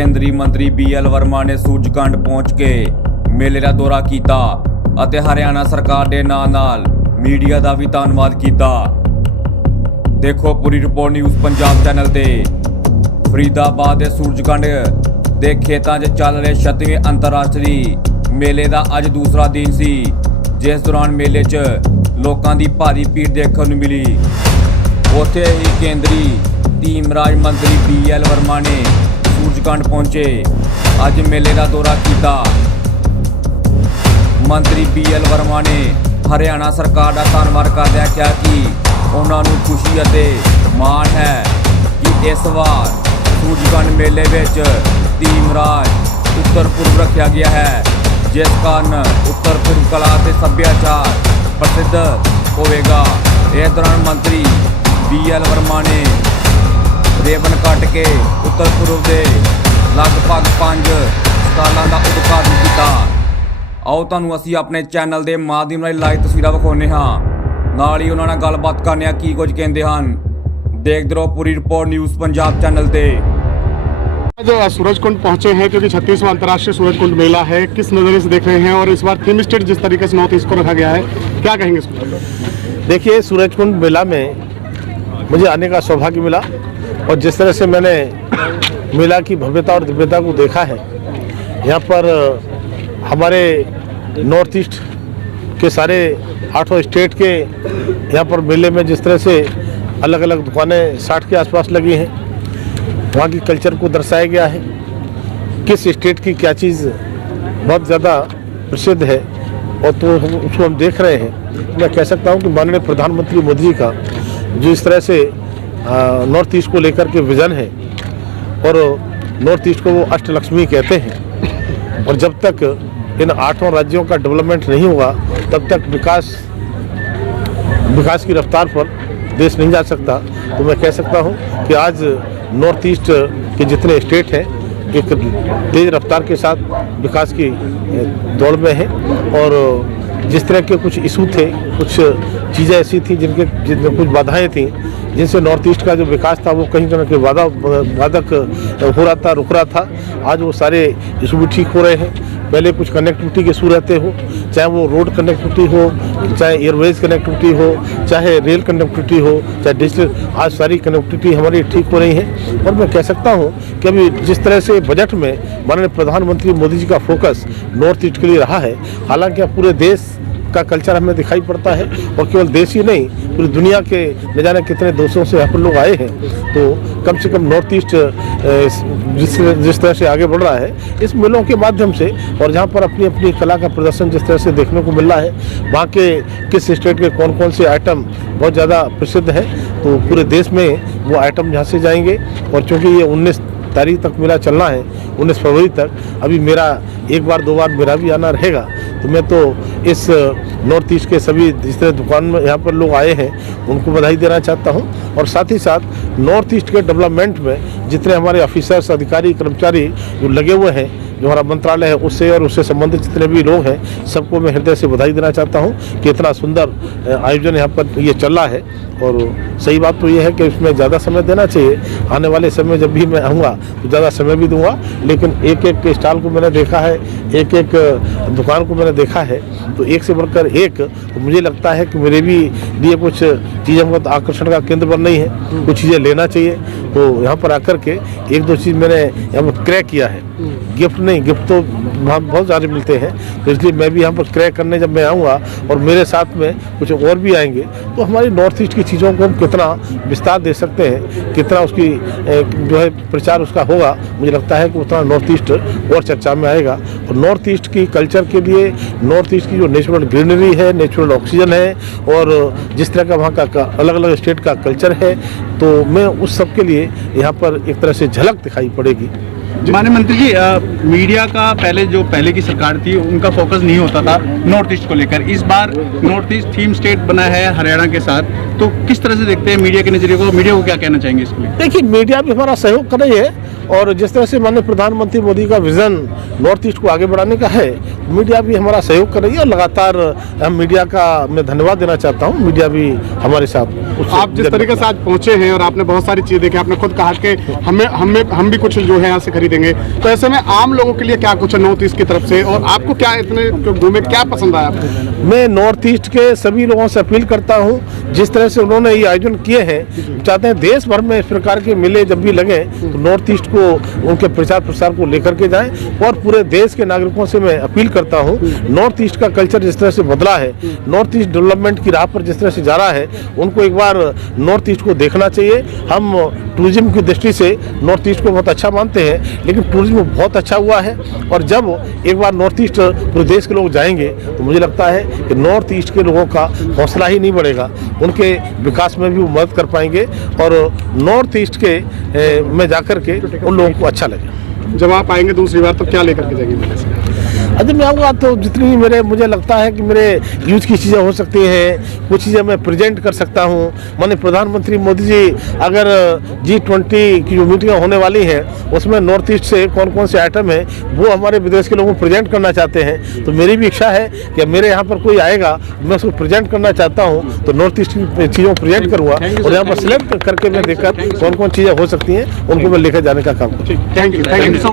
ਕੇਂਦਰੀ ਮੰਤਰੀ BL ਵਰਮਾ ਨੇ ਸੂਰਜਕੁੰਡ ਪਹੁੰਚ ਕੇ ਮੇਲੇ ਦਾ ਦੌਰਾ ਕੀਤਾ ਅਤੇ ਹਰਿਆਣਾ ਸਰਕਾਰ ਦੇ ਨਾਲ ਮੀਡੀਆ ਦਾ ਵੀ ਧੰਨਵਾਦ ਕੀਤਾ। ਦੇਖੋ ਪੂਰੀ ਰਿਪੋਰਟ ਨਿਊਜ਼ ਪੰਜਾਬ ਚੈਨਲ ਤੇ। ਫਰੀਦਾਬਾਦ ਦੇ ਸੂਰਜਕੁੰਡ ਦੇ ਖੇਤਾਂ 'ਚ ਚੱਲ ਰਹੇ 36ਵੇਂ ਅੰਤਰਰਾਸ਼ਟਰੀ ਮੇਲੇ ਦਾ ਅੱਜ ਦੂਸਰਾ ਦਿਨ ਸੀ, ਜਿਸ ਦੌਰਾਨ ਮੇਲੇ 'ਚ ਲੋਕਾਂ ਦੀ ਭਾਰੀ ਭੀੜ ਦੇਖਣ ਨੂੰ ਮਿਲੀ। ਉੱਥੇ ਹੀ ਕੇਂਦਰੀ ਟੀਮ ਰਾਜ ਮੰਤਰੀ BL ਵਰਮਾ ਨੇ ਸੂਰਜਕੁੰਡ ਪਹੁੰਚੇ, ਅੱਜ ਮੇਲੇ ਦਾ ਦੌਰਾ ਕੀਤਾ। ਮੰਤਰੀ BL ਵਰਮਾ ਨੇ ਹਰਿਆਣਾ ਸਰਕਾਰ ਦਾ ਧੰਨਵਾਦ ਕਰਦਿਆਂ ਕਿਹਾ ਕਿ ਉਹਨਾਂ ਨੂੰ ਖੁਸ਼ੀ ਅਤੇ ਮਾਣ ਹੈ ਕਿ ਇਸ ਵਾਰ ਸੂਰਜਕੁੰਡ ਮੇਲੇ ਵਿੱਚ ਟੀਮ ਰਾਜ ਉੱਤਰ ਪੂਰਬ ਰੱਖਿਆ ਗਿਆ ਹੈ, ਜਿਸ ਕਾਰਨ ਉੱਤਰ ਪੂਰਬ ਕਲਾ ਅਤੇ ਸੱਭਿਆਚਾਰ ਪ੍ਰਸਿੱਧ ਹੋਵੇਗਾ। ਇਸ ਦੌਰਾਨ ਮੰਤਰੀ BL ਵਰਮਾ ਨੇ ਰੇਬਨ ਕੱਟ ਕੇ ਉੱਤਰ ਪੂਰਬ ਦੇ ਲਗਭਗ 5 ਸਟਾਲਾਂ ਦਾ ਉਦਘਾਟਨ ਕੀਤਾ। ਆਓ ਤੁਹਾਨੂੰ ਅਸੀਂ ਆਪਣੇ ਚੈਨਲ ਦੇ ਮਾਧਿਅਮ ਨਾਲ ਲਾਈਵ ਤਸਵੀਰਾਂ ਵਿਖਾਉਂਦੇ ਹਾਂ, ਨਾਲ ਹੀ ਉਹਨਾਂ ਨਾਲ ਗੱਲਬਾਤ ਕਰਨੇ ਆ ਕੀ ਕੁਝ ਕਹਿੰਦੇ ਹਨ। देखते रहो पूरी रिपोर्ट न्यूज़ पंजाब चैनल पे। जो सूरजकुंड पहुंचे हैं क्योंकि 36वां अंतर्राष्ट्रीय सूरजकुंड मेला है, किस नज़रिए से देख रहे हैं और इस बार थीम स्टेट जिस तरीके से नॉर्थ ईस्ट को रखा गया है, क्या कहेंगे इसको? देखिए, सूरजकुंड मेला में मुझे आने का सौभाग्य मिला और जिस तरह से मैंने मेला की भव्यता और दिव्यता को देखा है, यहाँ पर हमारे नॉर्थ ईस्ट के सारे 8 स्टेट के यहाँ पर मेले में जिस तरह से अलग अलग दुकानें 60 के आसपास लगी हैं, वहाँ की कल्चर को दर्शाया गया है, किस स्टेट की क्या चीज़ बहुत ज़्यादा प्रसिद्ध है और तो उसको हम देख रहे हैं। मैं कह सकता हूँ कि माननीय प्रधानमंत्री मोदी जी का जो इस तरह से नॉर्थ ईस्ट को लेकर के विज़न है और नॉर्थ ईस्ट को वो अष्टलक्ष्मी कहते हैं, और जब तक इन 8 राज्यों का डेवलपमेंट नहीं होगा तब तक विकास की रफ्तार पर देश नहीं जा सकता। तो मैं कह सकता हूँ कि आज नॉर्थ ईस्ट के जितने स्टेट हैं एक तेज़ रफ्तार के साथ विकास की दौड़ में हैं, और जिस तरह के कुछ इशू थे, कुछ चीज़ें ऐसी थी जिनमें कुछ बाधाएं थी, जिनसे नॉर्थ ईस्ट का जो विकास था वो कहीं ना कहीं बाधक हो रहा था, रुक रहा था, आज वो सारे इशू भी ठीक हो रहे हैं। पहले कुछ कनेक्टिविटी के इशू रहते हो, चाहे वो रोड कनेक्टिविटी हो, चाहे एयरवेज कनेक्टिविटी हो, चाहे रेल कनेक्टिविटी हो, चाहे डिजिटल, आज सारी कनेक्टिविटी हमारी ठीक हो रही है। और मैं कह सकता हूँ कि अभी जिस तरह से बजट में माननीय प्रधानमंत्री मोदी जी का फोकस नॉर्थ ईस्ट के लिए रहा है, हालांकि अब पूरे देश का कल्चर हमें दिखाई पड़ता है, और केवल देश ही नहीं पूरी दुनिया के न जाने कितने देशों से यहाँ पर लोग आए हैं। तो कम से कम नॉर्थ ईस्ट जिस तरह से आगे बढ़ रहा है इस मेलों के माध्यम से, और जहाँ पर अपनी अपनी कला का प्रदर्शन जिस तरह से देखने को मिल रहा है, वहाँ के किस स्टेट के कौन कौन से आइटम बहुत ज़्यादा प्रसिद्ध हैं, तो पूरे देश में वो आइटम यहाँ से जाएंगे। और चूँकि ये 19 तारीख तक मेला चलना है, 19 फरवरी तक, अभी मेरा एक बार 2 बार मेरा भी आना रहेगा। तो मैं तो इस नॉर्थ ईस्ट के सभी जिस तरह दुकान में यहाँ पर लोग आए हैं उनको बधाई देना चाहता हूँ, और साथ ही साथ नॉर्थ ईस्ट के डेवलपमेंट में जितने हमारे ऑफिसर्स, अधिकारी, कर्मचारी जो लगे हुए हैं, जो हमारा मंत्रालय है उससे और उससे संबंधित जितने भी लोग हैं, सबको मैं हृदय से बधाई देना चाहता हूँ कि इतना सुंदर आयोजन यहाँ पर ये चल रहा है। और सही बात तो ये है कि इसमें ज़्यादा समय देना चाहिए। आने वाले समय जब भी मैं आऊँगा तो ज़्यादा समय भी दूंगा, लेकिन एक एक स्टॉल को मैंने देखा है, एक एक दुकान को मैंने देखा है, तो एक से बढ़कर एक, तो मुझे लगता है कि मेरे भी लिए कुछ चीज़ें बहुत आकर्षण का केंद्र बन रही है, कुछ चीज़ें लेना चाहिए। तो यहाँ पर आकर के 1-2 चीज़ मैंने यहाँ पर क्रय किया है, गिफ्ट नहीं, गिफ्ट तो वहाँ बहुत सारे मिलते हैं, तो इसलिए मैं भी यहाँ पर क्रय करने जब मैं आऊँगा और मेरे साथ में कुछ और भी आएंगे, तो हमारी नॉर्थ ईस्ट की चीज़ों को हम कितना विस्तार दे सकते हैं, कितना उसकी जो है प्रचार उसका होगा, मुझे लगता है कि उतना नॉर्थ ईस्ट और चर्चा में आएगा। और नॉर्थ ईस्ट की कल्चर के लिए, नॉर्थ ईस्ट की जो नेचुरल ग्रीनरी है, नेचुरल ऑक्सीजन है, और जिस तरह का वहाँ का अलग अलग स्टेट का कल्चर है, तो मैं उस सब के लिए यहाँ पर एक तरह से झलक दिखाई पड़ेगी। माननीय मंत्री जी, मीडिया का पहले की सरकार थी उनका फोकस नहीं होता था नॉर्थ ईस्ट को लेकर, इस बार नॉर्थ ईस्ट थीम स्टेट बना है हरियाणा के साथ, तो किस तरह से देखते हैं मीडिया के नजरिए को, मीडिया को क्या कहना चाहेंगे इसके लिए? देखिए, मीडिया भी हमारा सहयोग कर रही है, और जिस तरह से माननीय प्रधानमंत्री मोदी का विजन नॉर्थ ईस्ट को आगे बढ़ाने का है, मीडिया भी हमारा सहयोग कर रही है, और लगातार हम मीडिया का मैं धन्यवाद देना चाहता हूँ, मीडिया भी हमारे साथ। आप जिस तरीके से आज पहुँचे हैं और आपने बहुत सारी चीज़ें देखी, आपने खुद कहा कि हम भी कुछ जो है यहाँ से खरीदेंगे। तो ऐसे में आम लोगों के लिए क्या कुछ है नॉर्थ ईस्ट की तरफ से, और आपको क्या इतने घूमे क्या पसंद आया आपको? मैं नॉर्थ ईस्ट के सभी लोगों से अपील करता हूं, जिस तरह से उन्होंने ये आयोजन किए हैं, चाहते हैं देश भर में इस प्रकार के मेले जब भी लगे तो नॉर्थ ईस्ट को उनके प्रचार प्रसार को लेकर के जाएं। और पूरे देश के नागरिकों से मैं अपील करता हूं, नॉर्थ ईस्ट का कल्चर जिस तरह से बदला है, नॉर्थ ईस्ट डेवलपमेंट की राह पर जिस तरह से जा रहा है, उनको एक बार नॉर्थ ईस्ट को देखना चाहिए। हम टूरिज्म की दृष्टि से नॉर्थ ईस्ट को बहुत अच्छा मानते हैं, लेकिन टूरिज्म बहुत अच्छा हुआ है, और जब एक बार नॉर्थ ईस्ट पूरे देश के लोग जाएंगे तो मुझे लगता है कि नॉर्थ ईस्ट के लोगों का हौसला ही नहीं बढ़ेगा, उनके विकास में भी वो मदद कर पाएंगे, और नॉर्थ ईस्ट के में जाकर के उन लोगों को अच्छा लगे। जब आप आएंगे दूसरी बार तो क्या लेकर के जाएंगे मेले से? जब मैं आऊँगा तो जितनी मुझे लगता है कि मेरे यूज की चीज़ें हो सकती हैं, कुछ चीज़ें मैं प्रेजेंट कर सकता हूँ। माननीय प्रधानमंत्री मोदी जी अगर G20 की जो मीटिंग होने वाली है उसमें नॉर्थ ईस्ट से कौन कौन से आइटम है वो हमारे विदेश के लोगों को प्रेजेंट करना चाहते हैं, तो मेरी भी इच्छा है कि मेरे यहाँ पर कोई आएगा मैं उसको प्रेजेंट करना चाहता हूँ, तो नॉर्थ ईस्ट की चीज़ों को प्रेजेंट करूँगा और यहाँ पर सिलेक्ट करके मैं देखकर कौन कौन चीज़ें हो सकती हैं उनको मैं लेकर जाने का काम करूँगा। Thank you.